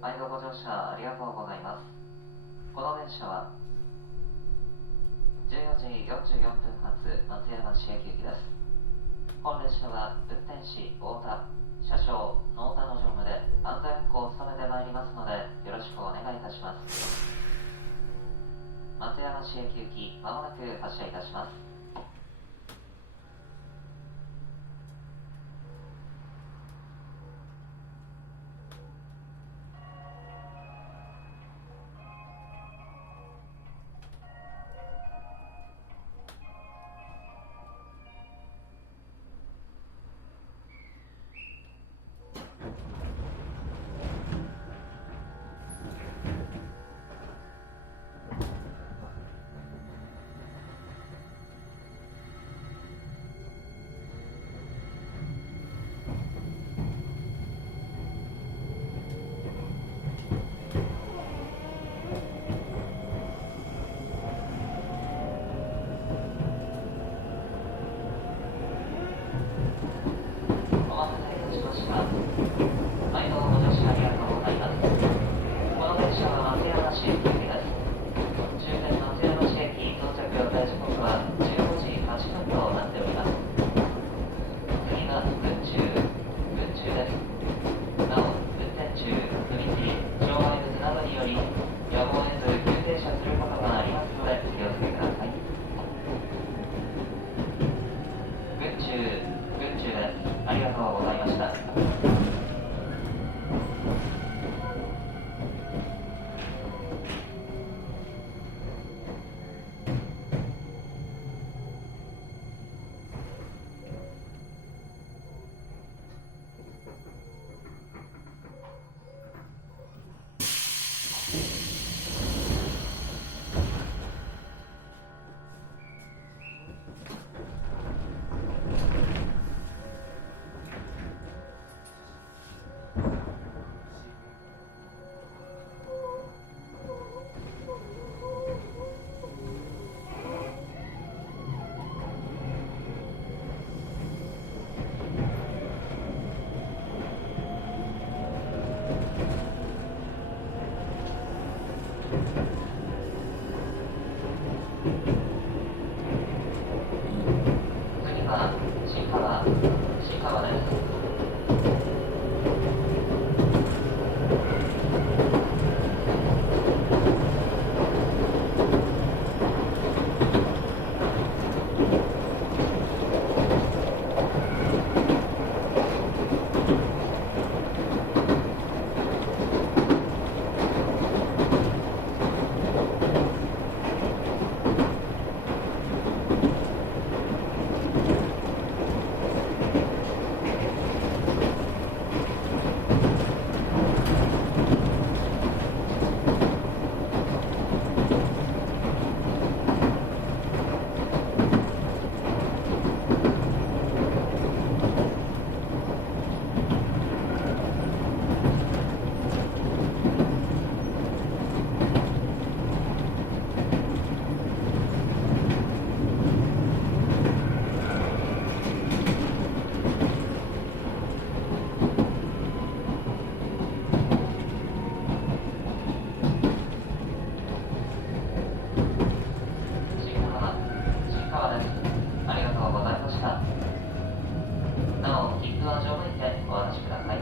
毎度ご乗車ありがとうございます。この電車は14時44分発松山市駅行きです。本列車は運転士太田、車掌納田の乗務で安全運行を務めてまいりますのでよろしくお願いいたします。松山市駅行きまもなく発車いたします。ありがとうございました。次は新川です。なお、切符は乗務員でお渡しください。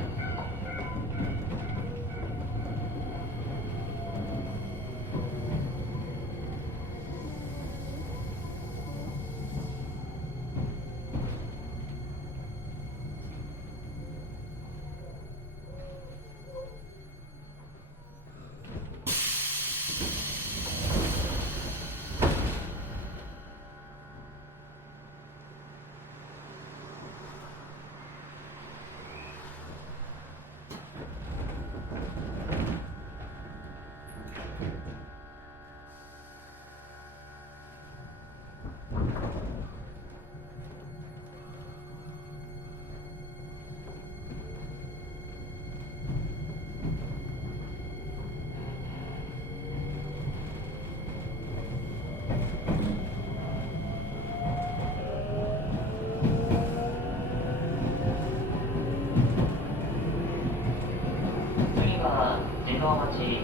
自動待ち、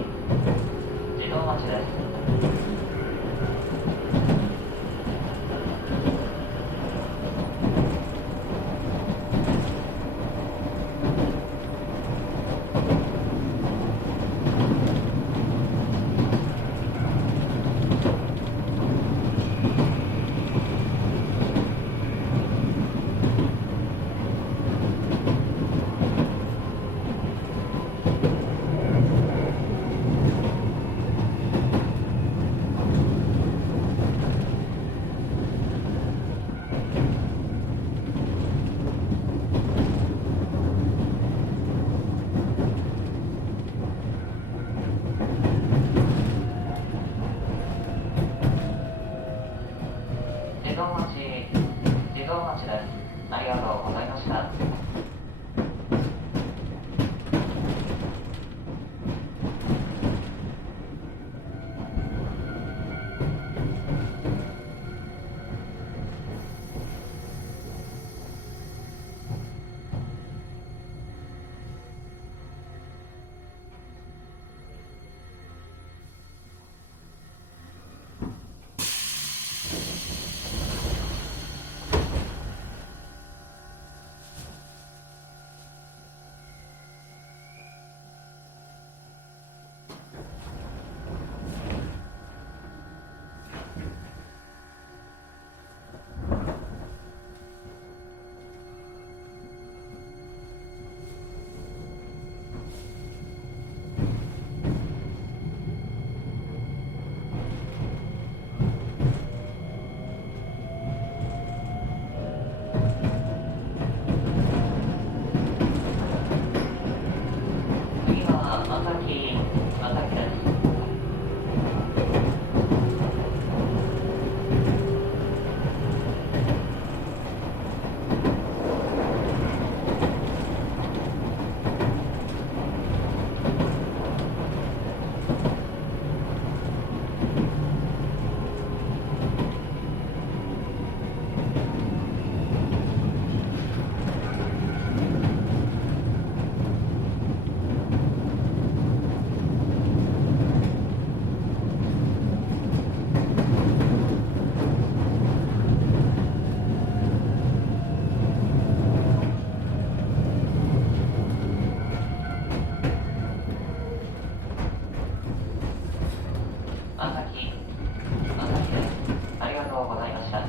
自動待ちです。自動待ち、自動待ちです。ありがとうございました。次はまさき、まさきです。まさき、まさきです。ありがとうございました。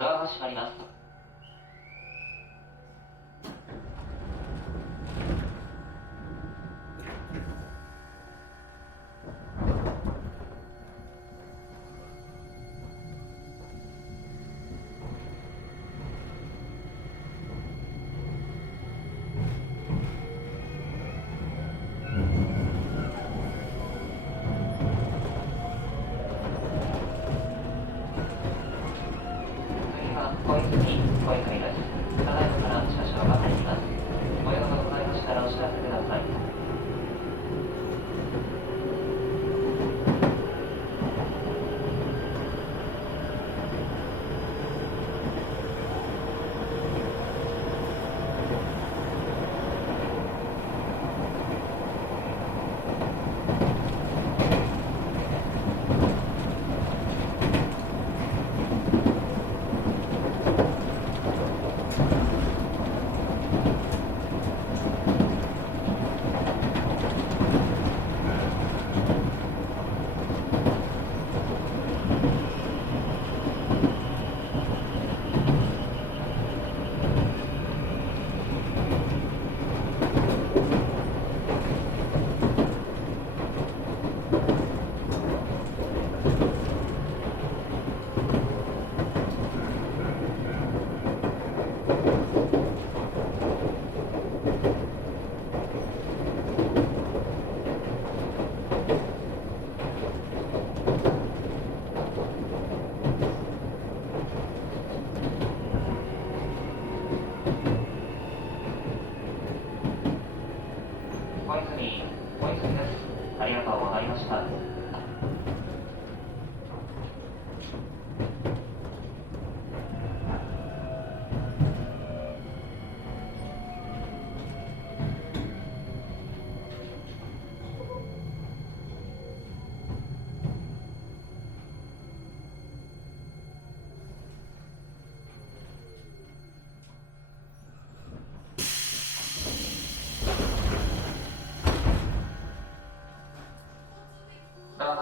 ドアが閉まります。次は小泉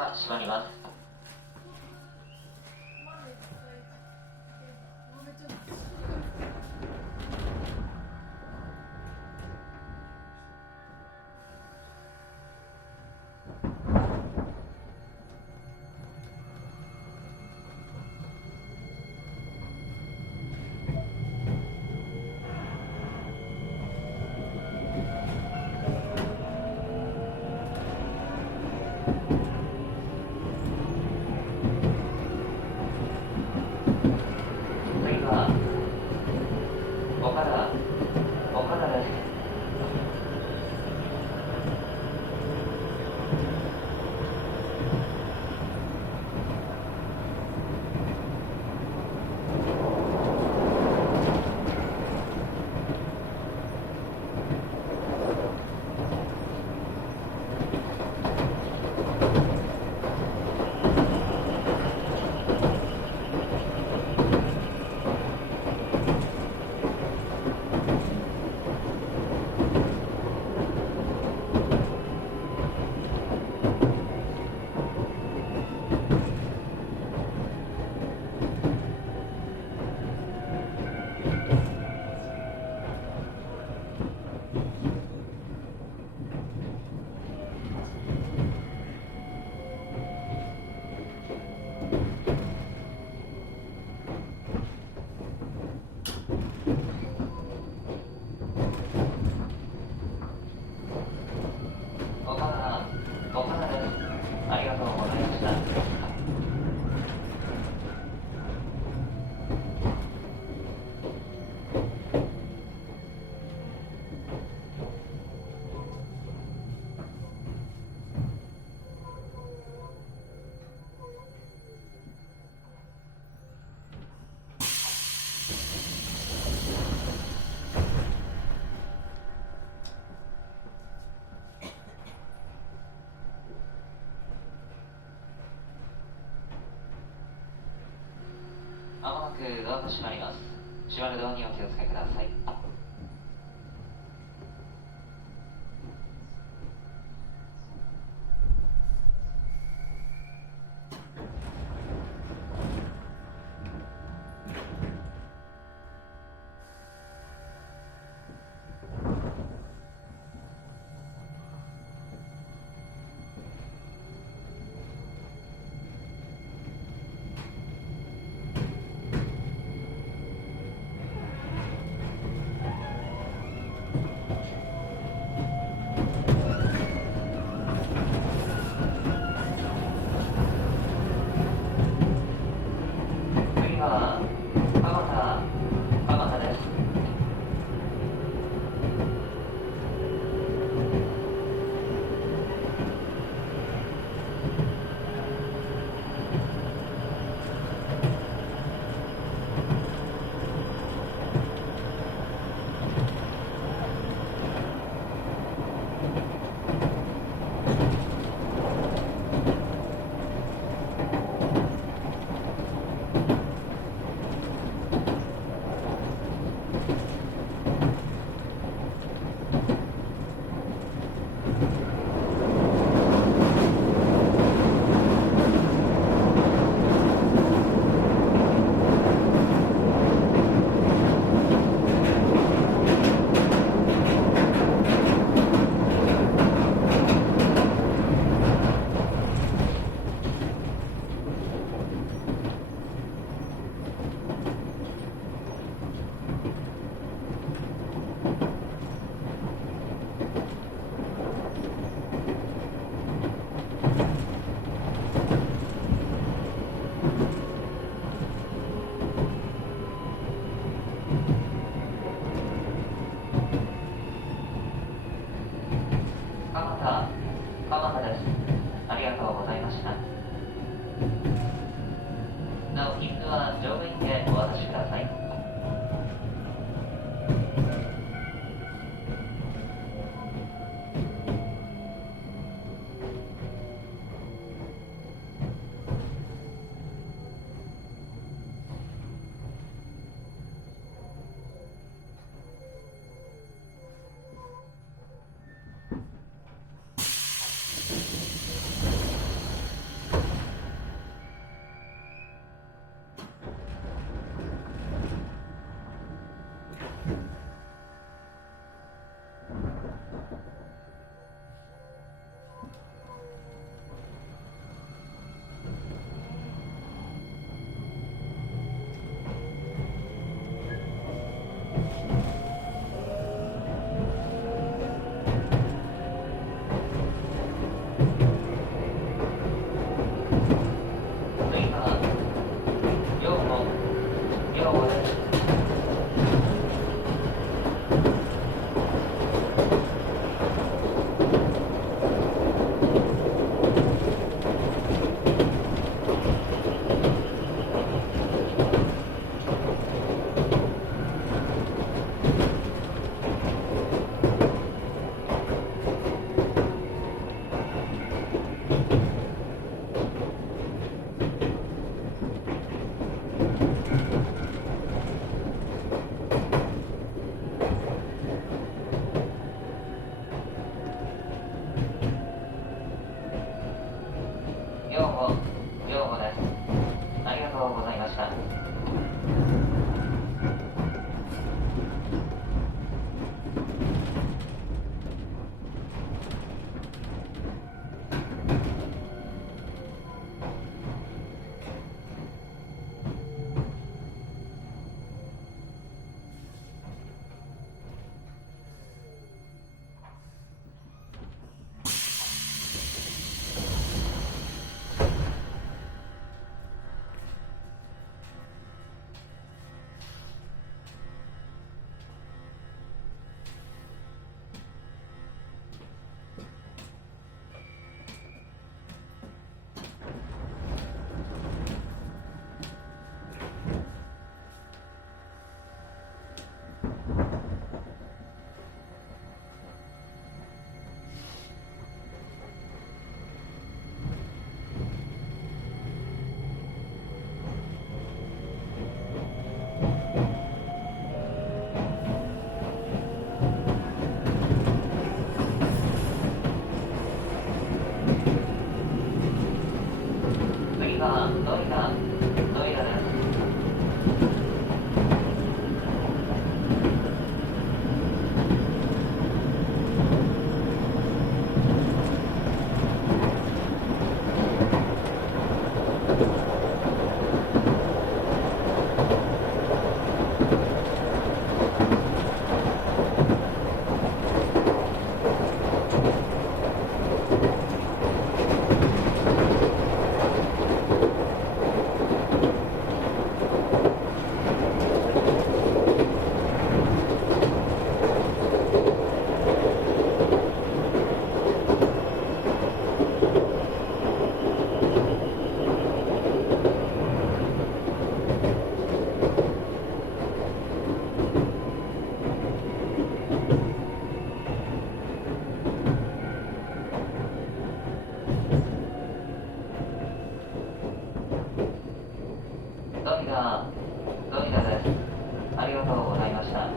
が閉まります。次は岡田です。岡田です。ありがとうございました。まもなくドアが閉まります。閉まるドアにお気をつけください。次は川田です。川田です。ありがとうございました。なお、切符は乗務員でお渡しください。用語です。ありがとうございました。次はノイダです。ノイダです。ありがとうございました。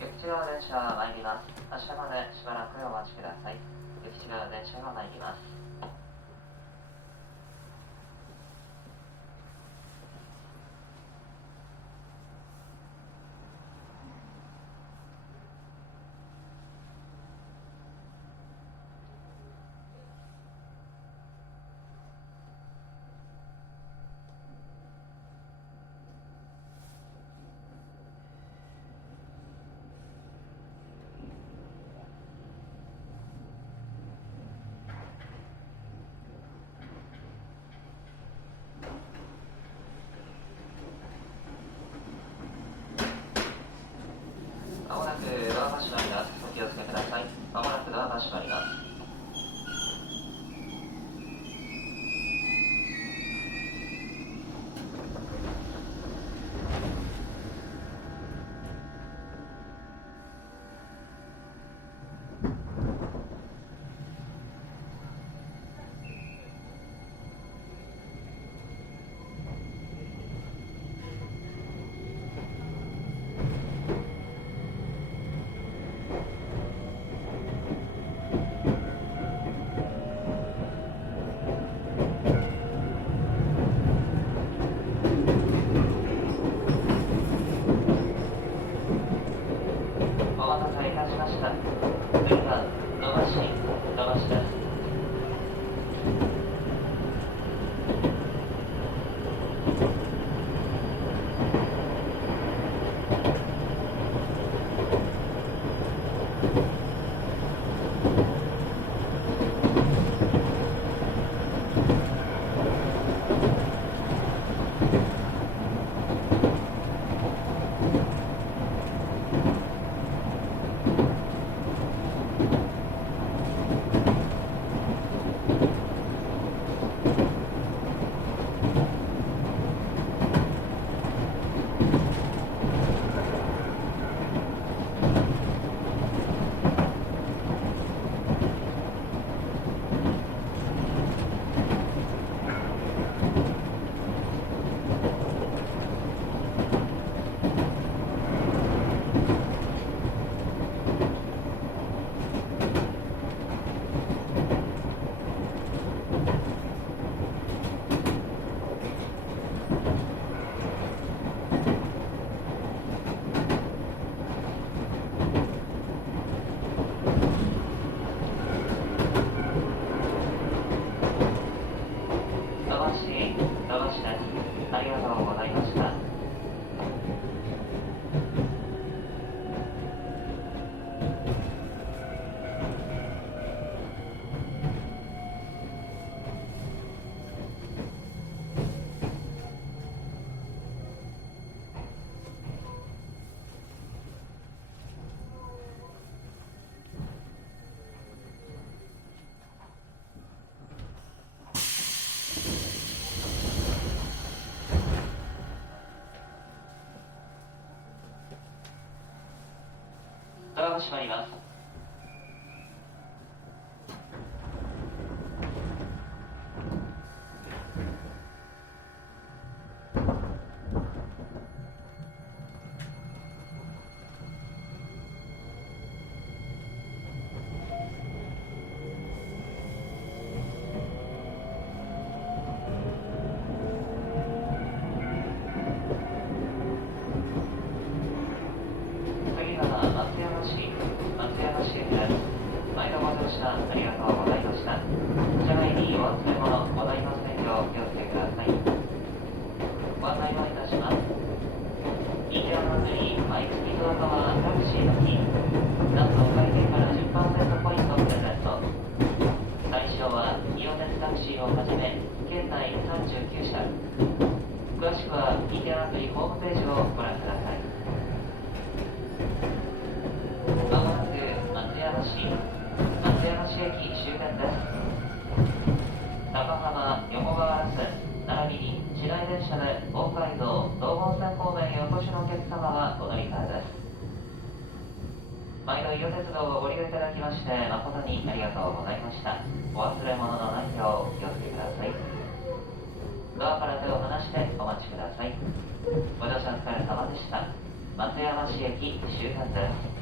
行き違う電車が参ります。発車までしばらくお待ちください。行き違う電車が参ります。ありがとうございました。ドアが閉まります。次は松山市駅です。毎度ご乗車ありがとうございました。車内にお忘れ物ございませんようお気をつけください。ご案内をいたします。池山に毎月ドア側タクシーの日、なんとお会計から 10% ポイントプレゼント。対象は伊予鉄タクシーをはじめ県内39社。詳しくは池山ホームページをご覧ください。まもなく松山市駅終点です。高浜横川線並びに市内電車で北海道道後線方面へお越しのお客様はお乗り換えです。毎度伊予鉄道をご利用いただきまして誠にありがとうございました。お忘れ物のないようお気をつけください。ドアから手を離してお待ちください。ご乗車お疲れ様でした。松山市駅終点です。